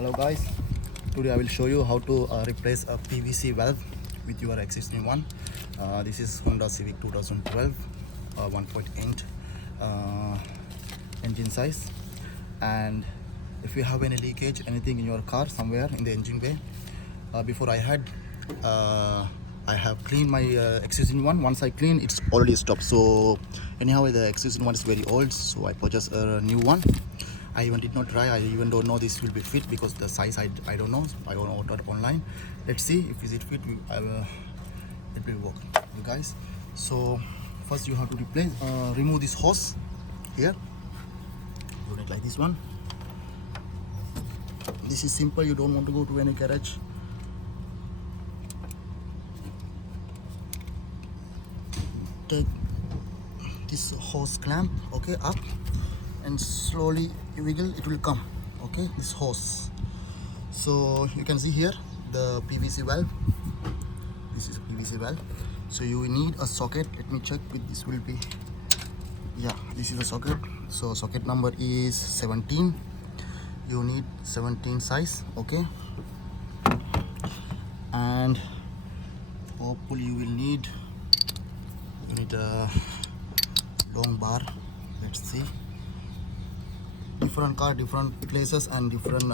Hello guys, today I will show you how to replace a PVC valve with your existing one. This is Honda Civic 2012 1.8 engine size, and if you have any leakage, anything in your car somewhere in the engine bay, before I have cleaned my existing one. Once I clean, it's already stopped. So anyhow, the existing one is very old, so I purchased a new one. I even did not try. I even don't know this will be fit because the size I don't know. I don't order online. Let's see if is it fit. It will work, you guys. So first you have to remove this hose here. Do it like this one. This is simple. You don't want to go to any garage. Take this hose clamp, okay, up, and slowly wiggle, it will come, okay, this hose. So you can see here the PVC valve. This is a PVC valve, so you need a socket. Let me check with this will be, yeah, this is a socket. So socket number is 17. You need 17 size, okay, and hopefully you will need a long bar. Let's see, different car, different places and different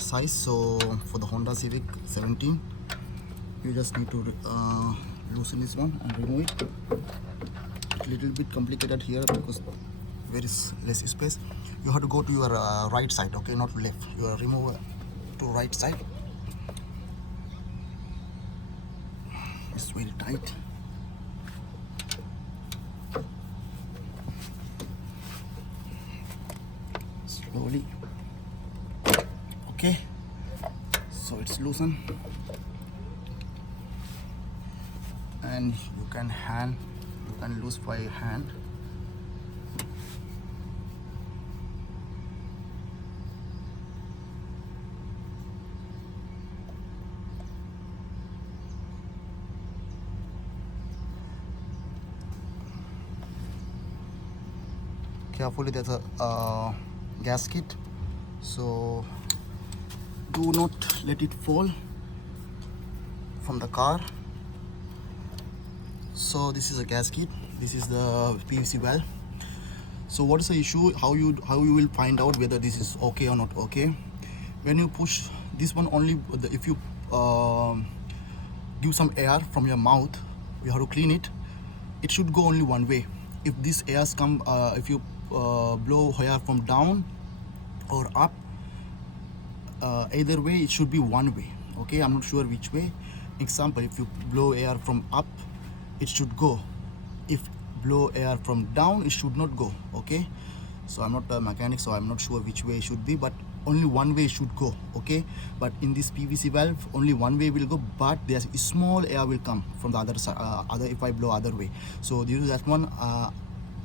size. So for the Honda Civic 17, you just need to loosen this one and remove it. A little bit complicated here because there is less space. You have to go to your right side, okay, not left. You remove to right side. It's very tight. Slowly, okay, so it's loosened, and you can loose by hand. Carefully, there's a gasket, so do not let it fall from the car. So this is a gasket, this is the PVC valve. So what is the issue? How you will find out whether this is okay or not okay? When you push this one, only if you give some air from your mouth, you have to clean it. It should go only one way. If this airs come, if you blow air from down or up, either way it should be one way, okay. I'm not sure which way. Example, if you blow air from up, it should go. If blow air from down, it should not go, okay. So I'm not a mechanic, so I'm not sure which way it should be, but only one way should go, okay. But in this PVC valve, only one way will go, but there's a small air will come from the other side, if I blow other way. So due to that one,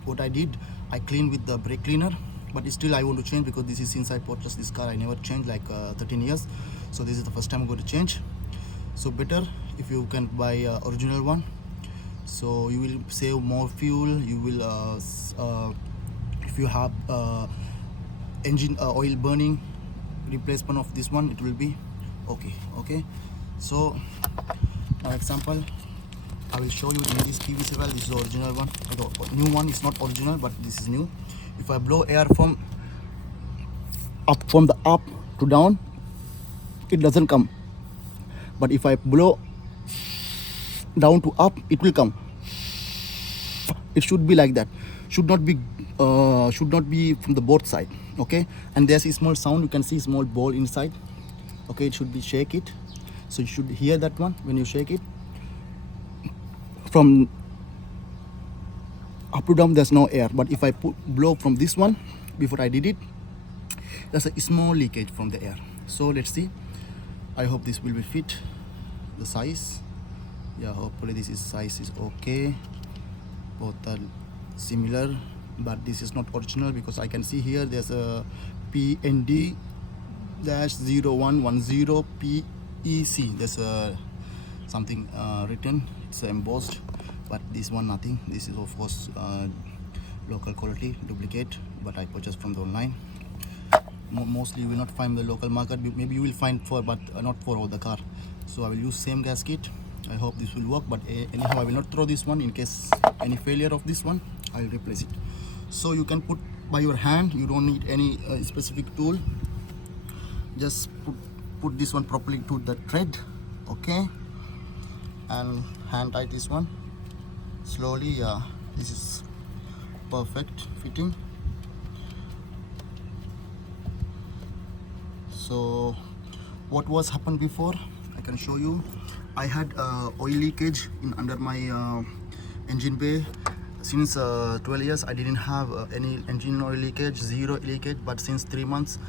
what I did, I cleaned with the brake cleaner, but still I want to change because this is since I purchased this car, I never changed, like 13 years. So this is the first time I'm going to change. So better if you can buy original one, so you will save more fuel. You will if you have engine oil burning, replacement of this one, it will be okay. So now example, I will show you in this PVC valve. This is the original one. The new one is not original, but this is new. If I blow air from the up to down, it doesn't come. But if I blow down to up, it will come. It should be like that. Should not be from the both side, okay. And there's a small sound. You can see small ball inside, okay. It should be shake it, so you should hear that one when you shake it. From up to down, there's no air, but if I blow from this one, before I did it, there's a small leakage from the air. So let's see. I hope this will be fit the size. Yeah, hopefully this size is okay. Both are similar, but this is not original because I can see here there's a PND-0110 PEC. There's a something written. It's embossed, but this one nothing. This is of course local quality duplicate, but I purchased from the online. Mostly you will not find the local market. Maybe you will find for, but not for all the car. So I will use same gasket. I hope this will work, but anyhow I will not throw this one. In case any failure of this one, I will replace it. So you can put by your hand, you don't need any specific tool. Just put this one properly to the thread, okay, and hand tight this one slowly. Yeah, this is perfect fitting. So what was happened before, I can show you. I had oil leakage in under my engine bay. Since 12 years I didn't have any engine oil leakage, zero leakage, but since 3 months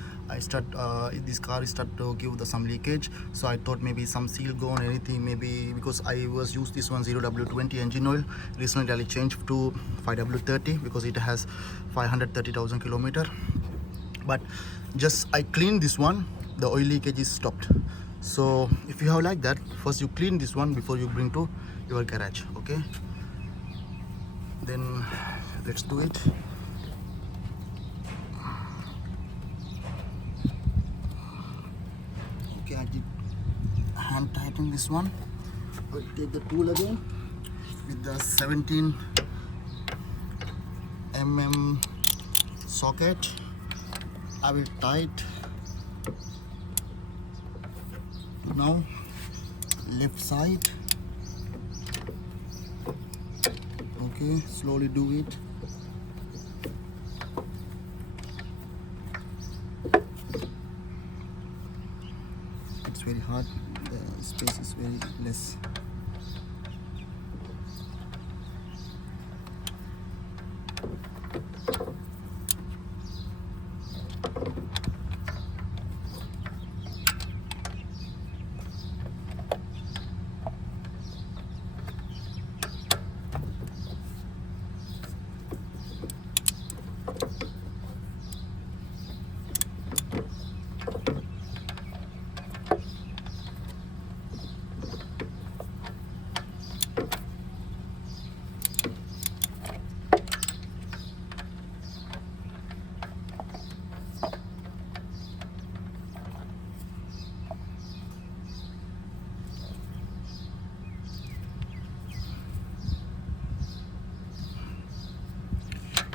this car start to give some leakage. So I thought maybe some seal gone, anything, maybe because I was used this one 0W20 engine oil. Recently I changed to 5W30 because it has 530,000 kilometer. But just I cleaned this one, the oil leakage is stopped. So if you have like that, first you clean this one before you bring to your garage, okay? Then let's do it. Okay, I did hand tighten this one. I'll take the tool again with the 17 mm socket. I will tight now left side. Okay, slowly do it. It's very hard, the space is very less.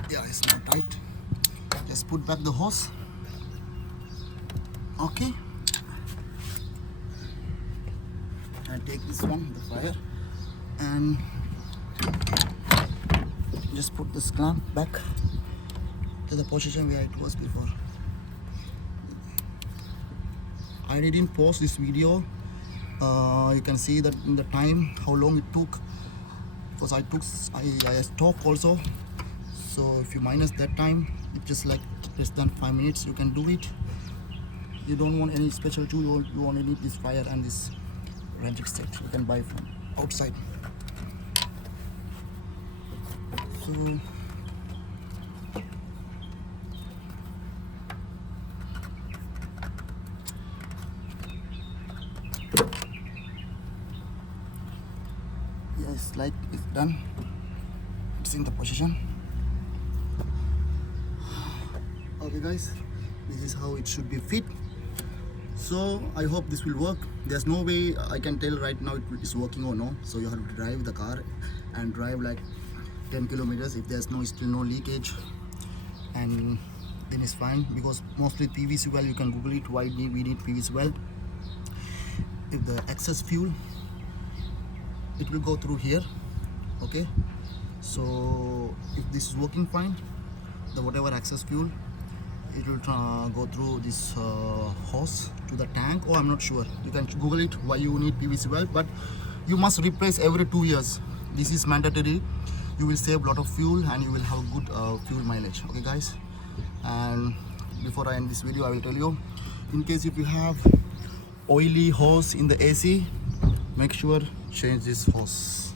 Yeah, it's not tight. Just put back the hose. Okay. And take this one, the fire, and just put this clamp back to the position where it was before. I didn't pause this video. You can see that in the time how long it took, because I stopped also. So if you minus that time, it's just like less than 5 minutes you can do it. You don't want any special tool, you only need this fire and this ratchet set you can buy from outside. So yes, like it's done, it's in the position. Okay guys, this is how it should be fit. So I hope this will work. There's no way I can tell right now it is working or no. So you have to drive the car and drive like 10 kilometers if there's still no leakage, and then it's fine, because mostly PVC well, you can Google it why we need PVC well. If the excess fuel, it will go through here, okay? So if this is working fine, the whatever excess fuel, it will go through this hose to the tank, or I'm not sure. You can Google it why you need PVC well, but you must replace every 2 years. This is mandatory. You will save a lot of fuel and you will have good fuel mileage. Okay guys, and before I end this video, I will tell you, in case if you have oily hose in the AC, make sure change this hose.